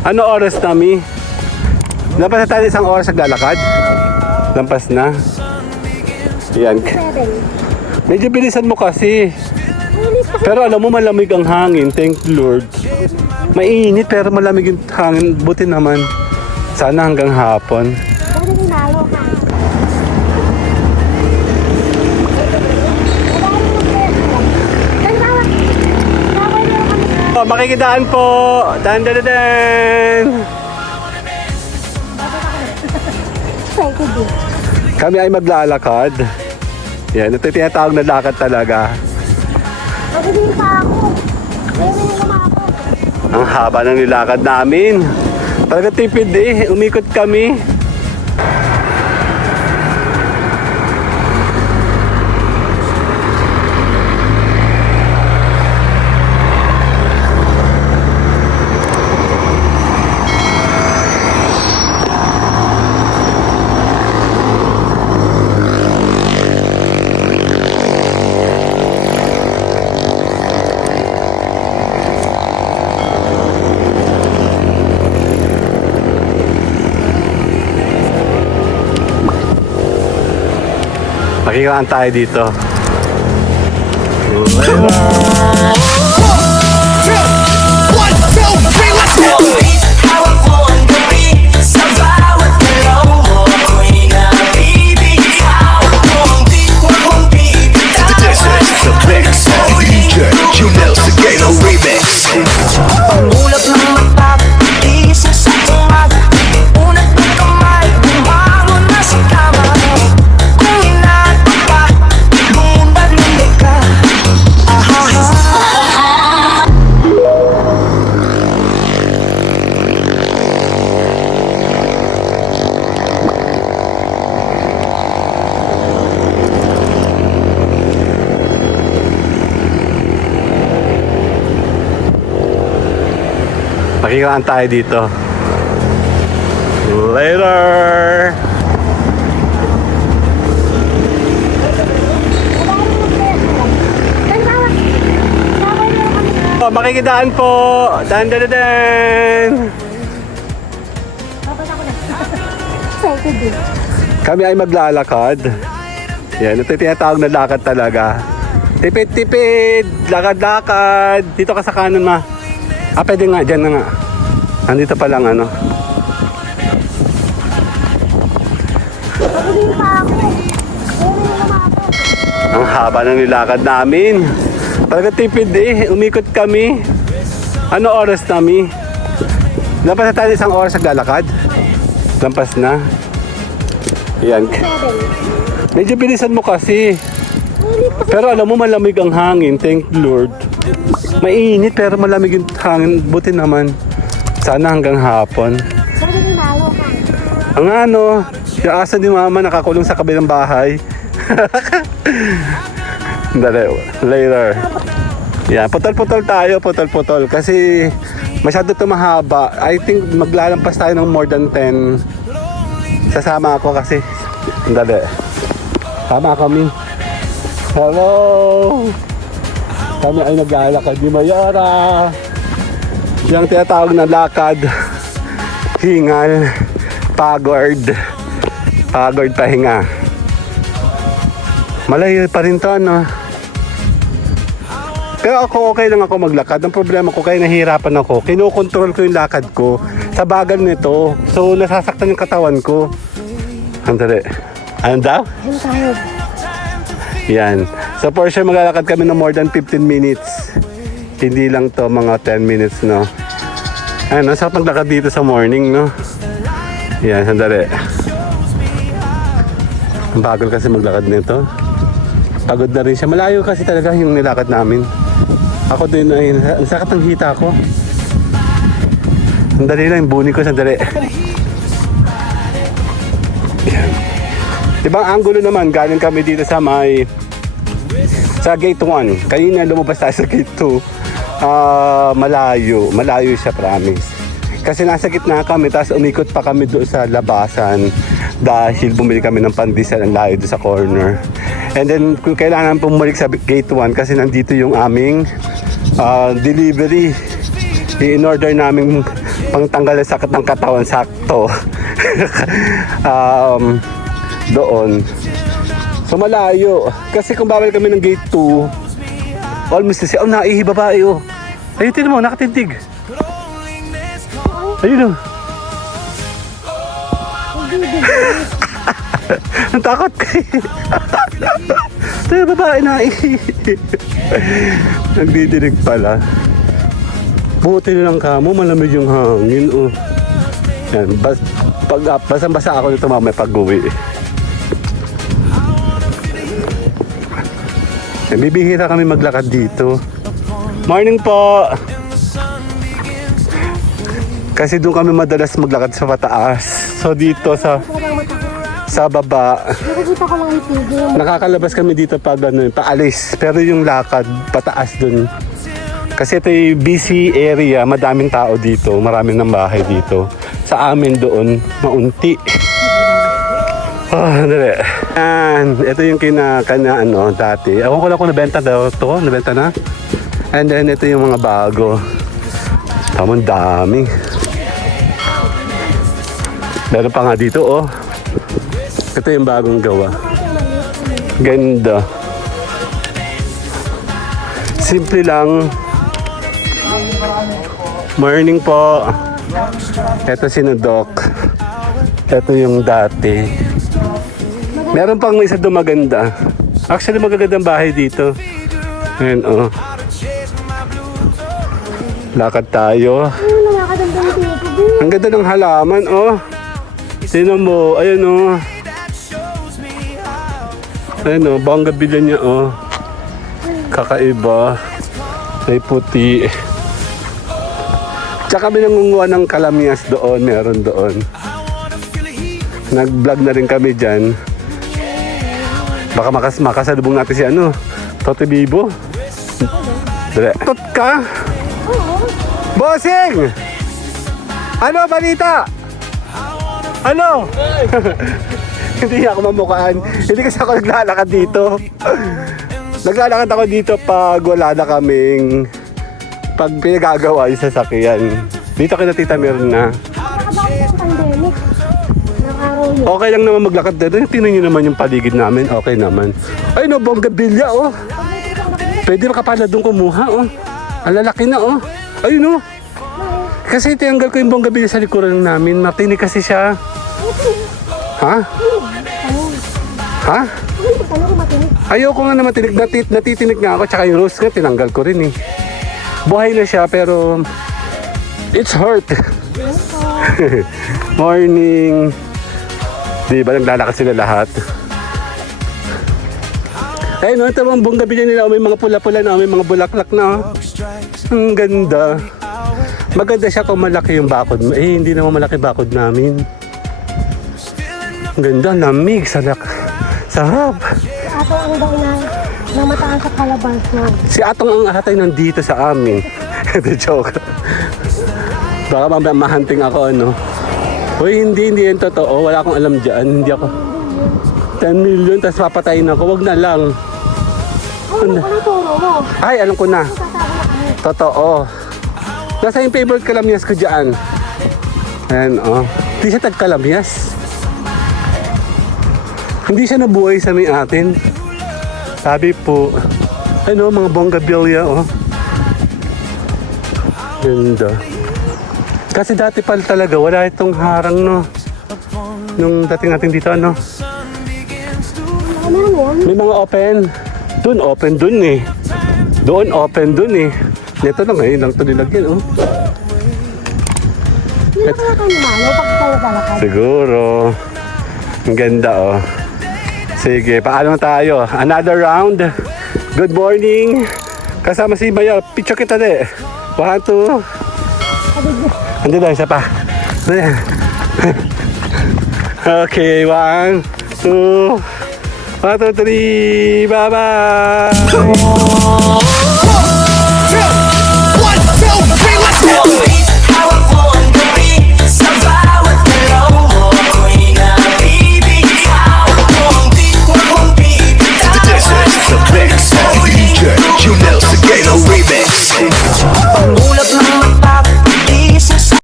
Ano oras na, Mi? Lampas na tayo isang oras naglalakad? Lampas na? Yan. Medyo bilisan mo kasi. Pero alam mo, malamig ang hangin. Thank Lord. Mainit pero malamig yung hangin. Buti naman. Sana hanggang hapon. Oh, makikidaan po. Dan dan dan. Kami ay maglalakad. Yan, ito yung tinatawag na lakad talaga. Magiging pa ako. Ngayon naman ako. Ang haba ng nilakad namin. Talaga tipid eh. Umikot kami. Makikaan tayo dito. Pangulap ng mata, gising sa umaga, unat ng kamay, bumangon na sa kama. Kung inaantok pa, bumundag ng ka. Makikaan tayo dito. Later! Oh, makikidaan po. Dan dan dan. Excited eh. Kami ay maglalakad. Yan, ito yung tinatawag na lakad talaga. Tipid-tipid, lakad-lakad. Dito ka sa kanan, ma. Ah, pwede nga, dyan na nga. Nandito pa lang, ano. Magiging pa ako. Ngayon naman ako. Ang haba ng nilakad namin. Talaga tipid eh. Umikot kami. Ano oras na, Mi? Lampas na tayo isang oras naglalakad? Lampas na? Yan. Medyo bilisan mo kasi. Pero alam mo, malamig ang hangin. Thank Lord. Mainit pero malamig yung hangin. Buti naman. Sana hanggang hapon. Magiging malo ka. Ang ano, yung asa ni Mama nakakulong sa kabilang bahay. Dali, later. Yan, putol-putol tayo, putol-putol. Kasi masyado ito mahaba. I think maglalampas tayo ng more than 10. Sasama ako kasi. Dali. Sama kami. Hello! Kami ay naglalakad ni Mayara. Yung tinatawag na lakad. Hingal. Pagod. Pagod pahinga. Malayo pa rin to, ano? Pero ako okay lang ako maglakad. Ang problema ko kaya nahihirapan ako. Kinokontrol ko yung lakad ko sa bagal nito. So nasasaktan yung katawan ko. Andali. Ano daw? Diyan tayo. Yan. So for sure maglalakad kami ng more than 15 minutes. Hindi lang to mga 10 minutes, no? Ano, sarap maglakad dito sa morning, no? Yan, sandali. Ang bagal kasi maglakad nito. Pagod na rin siya. Malayo kasi talaga yung nilakad namin. Ako din ay, ang sakit ng hita ko. Sandali lang, yung buni ko, sandali. Yan. Ibang angulo naman, galing kami dito sa may sa gate 1. Kanina lumabas tayo sa gate 2. Malayo siya, promise. Kasi nasa gitna kami, tapos umikot pa kami doon sa labasan dahil bumili kami ng pandesal, ang layo doon sa corner. And then kung kailangan bumalik sa gate 1 kasi nandito yung aming delivery. I-order namin pangtanggal ng sakit ng katawan, sakto. Doon. So malayo. Kasi kung bawal kami ng gate 2, almost kasi, naihi babae oh. Ayun, tinan mo, nakatindig. Ayun oh. Ang takot kayo. Ito yung babae naihi. Nagdidinig pala. Buti na lang kamo, malamig yung hangin oh. Yan, basang-basa ako nito mamaya pag-uwi. Bibihira kami maglakad dito. Morning po! Kasi doon kami madalas maglakad sa pataas. So dito sa baba, Nakikita ko lang yung TV. nakakalabas kami dito pag paalis. Pero yung lakad, pataas doon. Kasi ito yung busy area, madaming tao dito, maraming ng bahay dito. Sa amin doon, maunti. Dali. And ito yung dati. Ewan ko lang kung nabenta daw ito. Nabenta na. And then ito yung mga bago. Tamang dami. Meron pa nga dito oh. Ito yung bagong gawa. Ganda. Simple lang. Morning po. Ito sinudok. Ito yung dati. Meron pang isa doon maganda. Actually magagandang bahay dito. Ayan oh. Lakad tayo. Ano nakakadamdam yung TV? Ang ganda ng halaman oh. Tingnan mo, ayun oh. Ayun oh, bonggabilya niya oh. Kakaiba. May puti. Tsaka kami nangunguha ng kalamias doon, meron doon. Nag-vlog na rin kami dyan. Baka makasalubong natin si Tote Bibo. Dali. Tot ka? Oo. Bossing! Ano balita? Ano? Hindi ako mamukhaan. Hindi kasi ako naglalakad dito. Naglalakad ako dito pag wala na kaming pag pinagagawa yung sasakyan. Dito kina Tita Mirna. Nakabakit yung pandemic. Ng araw yun. Okay lang naman maglakad dito. Tingnan nyo naman yung paligid namin. Okay naman. Ay no, bonggabilya oh. Pwede makapala doon kumuha oh. Ang lalaki na oh. Ayun oh. Kasi tinanggal ko yung bonggabilya sa likuran namin. Matinig kasi siya. Ha? Ha? Ano kung matinig? Ayoko nga na matinig. Natitinig nga ako. Tsaka yung rose nga tinanggal ko rin eh. Buhay na siya pero it's hurt. Morning. Di ba naglalakad sila lahat? Ay no, ito mga bonggabilya nila. May mga pula-pula na. May mga bulaklak na. Oh. Ang ganda. Maganda siya kung malaki yung bakod mo. Eh, hindi naman malaki bakod namin. Ang ganda, lamig, sarap. Ato ang daw na mataan sa kalabaso. Si Atong ang hatay nandito sa amin. The joke. Baka mamaya mahanting ako Uy, hindi yan totoo. Wala akong alam dyan. Hindi ako. 10 million, tapos papatayin ako. Wag na lang. Ano ko na turo mo? Ay, alam ko na. Tatago na kami. Totoo. Nasa yung favorite kalamyas ko dyan. Ayan, oh. Hindi siya tagkalamyas. Hindi siya nabuhay sa may atin. Sabi po, mga bonggabilya, oh. Ganda. Kasi dati pala talaga, wala itong harang, no. Nung dating natin dito, Ano yan? May mga open. Doon, open dun eh. Doon, open dun eh. Ito lang, ngayon lang ito nilagyan, oh. Hindi na kaya kayo malo pag tayo lalakad. Siguro. Ang ganda, oh. Sige, paano tayo? Another round. Good morning. Kasama si Maya. Picture kita de. 1, 2. Andi na, isa pa. Okay, 1, 2. 1, 2, 3. Bye-bye. 1, 2, 3, let's go!